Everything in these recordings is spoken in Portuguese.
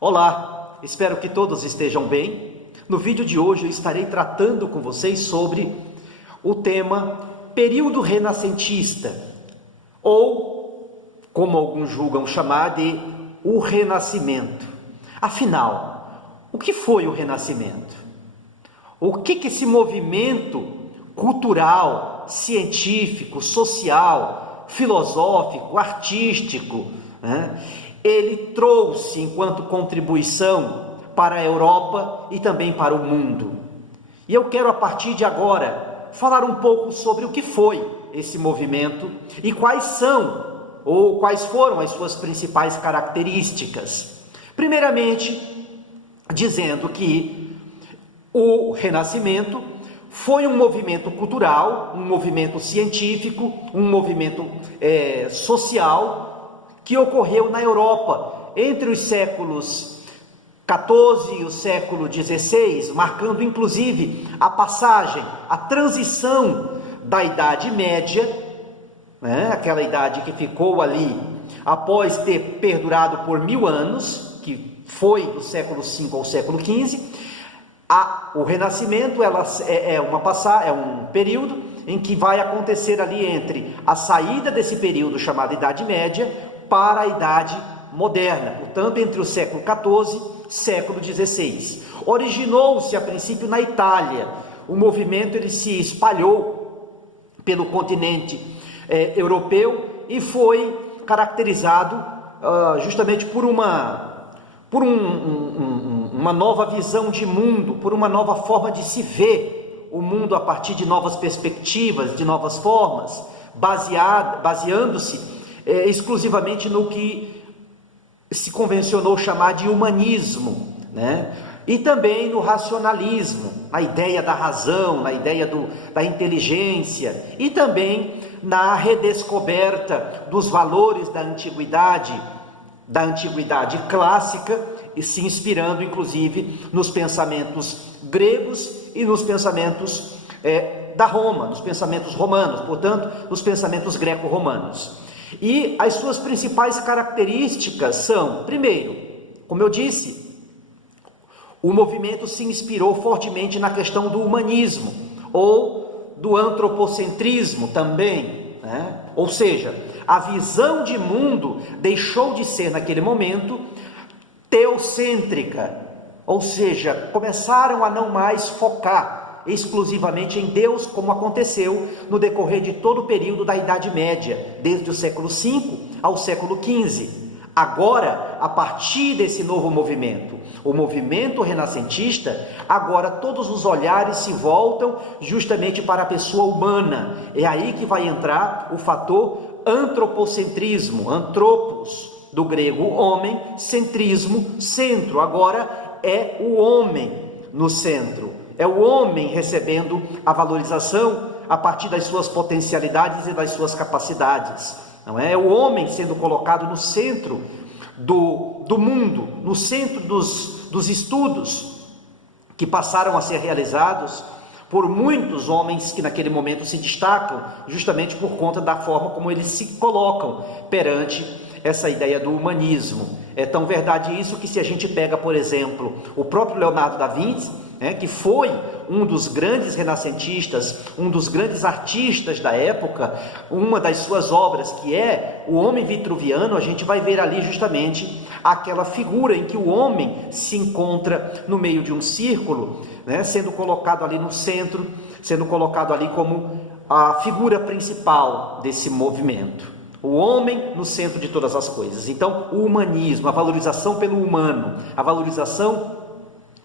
Olá, espero que todos estejam bem. No vídeo de hoje eu estarei tratando com vocês sobre o tema período renascentista, ou, como alguns julgam chamar de o Renascimento. Afinal, o que foi o Renascimento? O que esse movimento cultural, científico, social, filosófico, artístico, ele trouxe enquanto contribuição para a Europa e também para o mundo? E eu quero, a partir de agora, falar um pouco sobre o que foi esse movimento e quais são ou quais foram as suas principais características. Primeiramente, dizendo que o Renascimento foi um movimento cultural, um movimento científico, um movimento social que ocorreu na Europa entre os séculos XIV e o século XVI, marcando inclusive a passagem, a transição da Idade Média, aquela idade que ficou ali após ter perdurado por 1000 anos, que foi do século V ao século XV. O Renascimento é um período em que vai acontecer ali entre a saída desse período chamado Idade Média para a Idade Moderna, portanto entre o século XIV e século XVI. Originou-se a princípio na Itália. O movimento ele se espalhou pelo continente europeu e foi caracterizado justamente por uma nova visão de mundo, por uma nova forma de se ver o mundo a partir de novas perspectivas, de novas formas, baseando-se exclusivamente no que se convencionou chamar de humanismo, e também no racionalismo, na ideia da razão, na ideia da inteligência, e também na redescoberta dos valores da antiguidade clássica, e se inspirando inclusive nos pensamentos gregos e nos pensamentos da Roma, nos pensamentos romanos, portanto, nos pensamentos greco-romanos. E as suas principais características são, primeiro, como eu disse, o movimento se inspirou fortemente na questão do humanismo, ou do antropocentrismo também, ou seja, a visão de mundo deixou de ser naquele momento teocêntrica, ou seja, começaram a não mais focar exclusivamente em Deus, como aconteceu no decorrer de todo o período da Idade Média, desde o século V ao século XV. Agora, a partir desse novo movimento, o movimento renascentista, agora todos os olhares se voltam justamente para a pessoa humana. É aí que vai entrar o fator antropocentrismo, antropos, do grego homem, centrismo, centro. Agora é o homem no centro, é o homem recebendo a valorização a partir das suas potencialidades e das suas capacidades. Não é? É o homem sendo colocado no centro do mundo, no centro dos estudos que passaram a ser realizados por muitos homens que naquele momento se destacam, justamente por conta da forma como eles se colocam perante essa ideia do humanismo. É tão verdade isso que, se a gente pega, por exemplo, o próprio Leonardo da Vinci, que foi um dos grandes renascentistas, um dos grandes artistas da época, uma das suas obras, que é o Homem Vitruviano, a gente vai ver ali justamente aquela figura em que o homem se encontra no meio de um círculo, sendo colocado ali no centro, sendo colocado ali como a figura principal desse movimento. O homem no centro de todas as coisas. Então, o humanismo, a valorização pelo humano, a valorização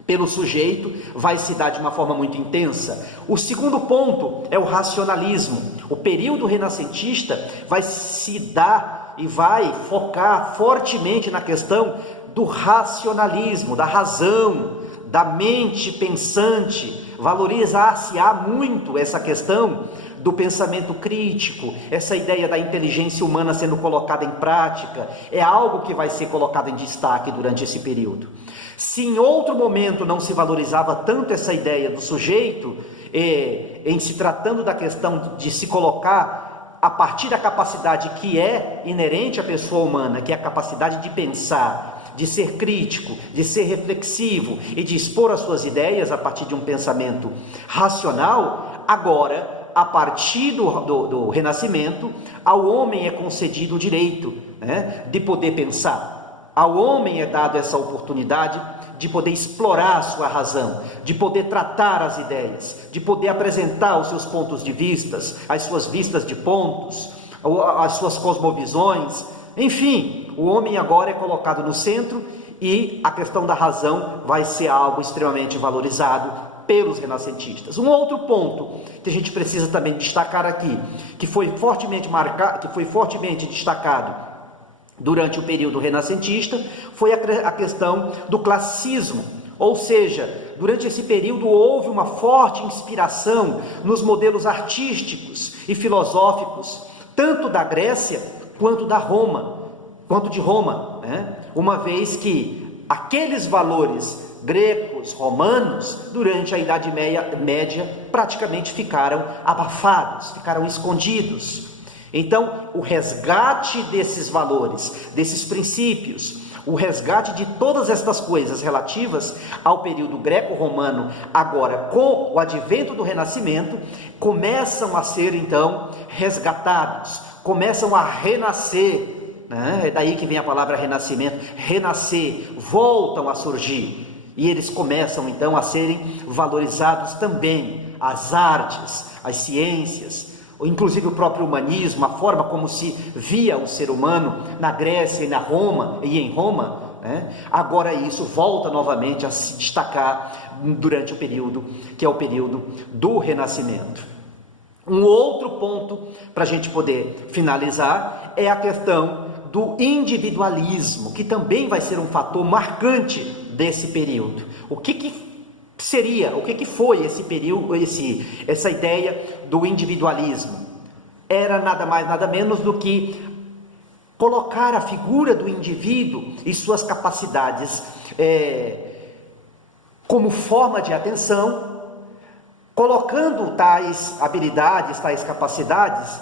pelo sujeito vai se dar de uma forma muito intensa. O segundo ponto é o racionalismo. O período renascentista vai se dar e vai focar fortemente na questão do racionalismo, da razão, da mente pensante. Valorizar-se-á muito essa questão do pensamento crítico, essa ideia da inteligência humana sendo colocada em prática, é algo que vai ser colocado em destaque durante esse período. Se em outro momento não se valorizava tanto essa ideia do sujeito, em se tratando da questão de se colocar a partir da capacidade que é inerente à pessoa humana, que é a capacidade de pensar, de ser crítico, de ser reflexivo e de expor as suas ideias a partir de um pensamento racional, agora, a partir do Renascimento, ao homem é concedido o direito, né, de poder pensar. Ao homem é dado essa oportunidade de poder explorar a sua razão, de poder tratar as ideias, de poder apresentar os seus pontos de vistas, as suas vistas de pontos, as suas cosmovisões. Enfim, o homem agora é colocado no centro e a questão da razão vai ser algo extremamente valorizado pelos renascentistas. Um outro ponto que a gente precisa também destacar aqui, que foi fortemente destacado durante o período renascentista, foi a questão do classicismo. Ou seja, durante esse período houve uma forte inspiração nos modelos artísticos e filosóficos, tanto da Grécia quanto de Roma, né? Uma vez que aqueles valores gregos, romanos, durante a Idade Média, praticamente ficaram abafados, ficaram escondidos. Então, o resgate desses valores, desses princípios, o resgate de todas estas coisas relativas ao período greco-romano, agora com o advento do Renascimento, começam a ser então resgatados, começam a renascer, né? É daí que vem a palavra renascimento, renascer, voltam a surgir. E eles começam então a serem valorizados também, as artes, as ciências, inclusive o próprio humanismo, a forma como se via o ser humano na Grécia e em Roma, né? Agora isso volta novamente a se destacar durante o período, que é o período do Renascimento. Um outro ponto para a gente poder finalizar é a questão do individualismo, que também vai ser um fator marcante desse período. O que foi esse período, essa ideia do individualismo? Era nada mais, nada menos do que colocar a figura do indivíduo e suas capacidades como forma de atenção, colocando tais habilidades, tais capacidades,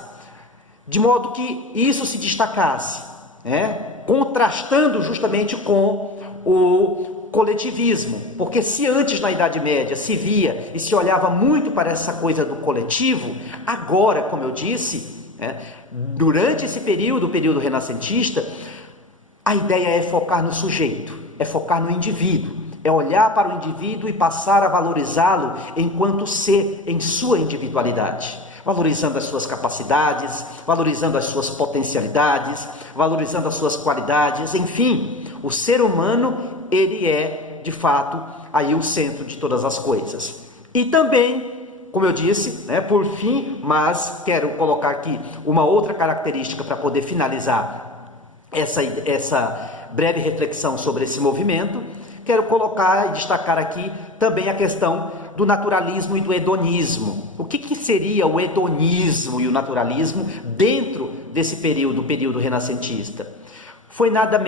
de modo que isso se destacasse, né? Contrastando justamente com o coletivismo, porque se antes na Idade Média se via e se olhava muito para essa coisa do coletivo, agora, como eu disse, né, durante esse período, o período renascentista, a ideia é focar no sujeito, é focar no indivíduo, é olhar para o indivíduo e passar a valorizá-lo enquanto ser em sua individualidade, valorizando as suas capacidades, valorizando as suas potencialidades, valorizando as suas qualidades, enfim, o ser humano, ele é, de fato, aí o centro de todas as coisas. E também, como eu disse, né, por fim, mas quero colocar aqui uma outra característica para poder finalizar essa breve reflexão sobre esse movimento, quero colocar e destacar aqui também a questão do naturalismo e do hedonismo. O que seria o hedonismo e o naturalismo dentro desse período, o período renascentista? Foi nada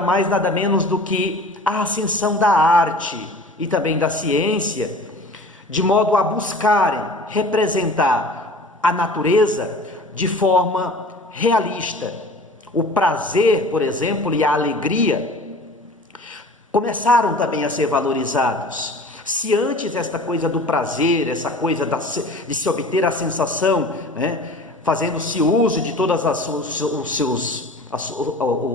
mais, nada menos do que a ascensão da arte e também da ciência, de modo a buscarem representar a natureza de forma realista. O prazer, por exemplo, e a alegria começaram também a ser valorizados. Se antes esta coisa do prazer, essa coisa de se obter a sensação, né, fazendo-se uso de todos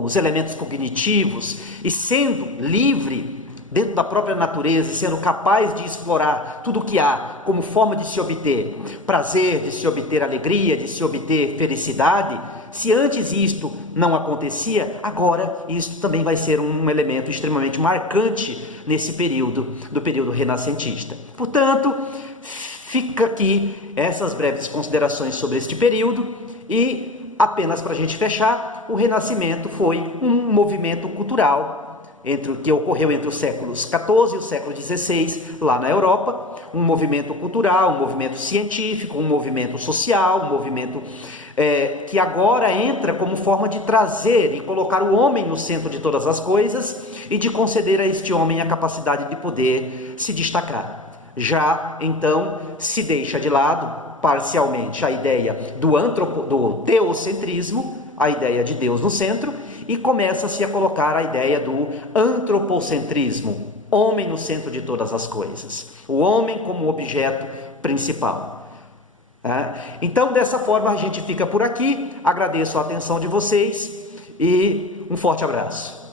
os elementos cognitivos e sendo livre dentro da própria natureza e sendo capaz de explorar tudo o que há como forma de se obter prazer, de se obter alegria, de se obter felicidade, se antes isto não acontecia, agora isto também vai ser um elemento extremamente marcante nesse período, do período renascentista. Portanto, fica aqui essas breves considerações sobre este período e apenas para a gente fechar, o Renascimento foi um movimento cultural que ocorreu entre os séculos XIV e o século XVI, lá na Europa, um movimento cultural, um movimento científico, um movimento social, um movimento que agora entra como forma de trazer e colocar o homem no centro de todas as coisas e de conceder a este homem a capacidade de poder se destacar. Já então se deixa de lado parcialmente a ideia do teocentrismo, a ideia de Deus no centro, e começa-se a colocar a ideia do antropocentrismo, homem no centro de todas as coisas, o homem como objeto principal. Então, dessa forma, a gente fica por aqui. Agradeço a atenção de vocês e um forte abraço.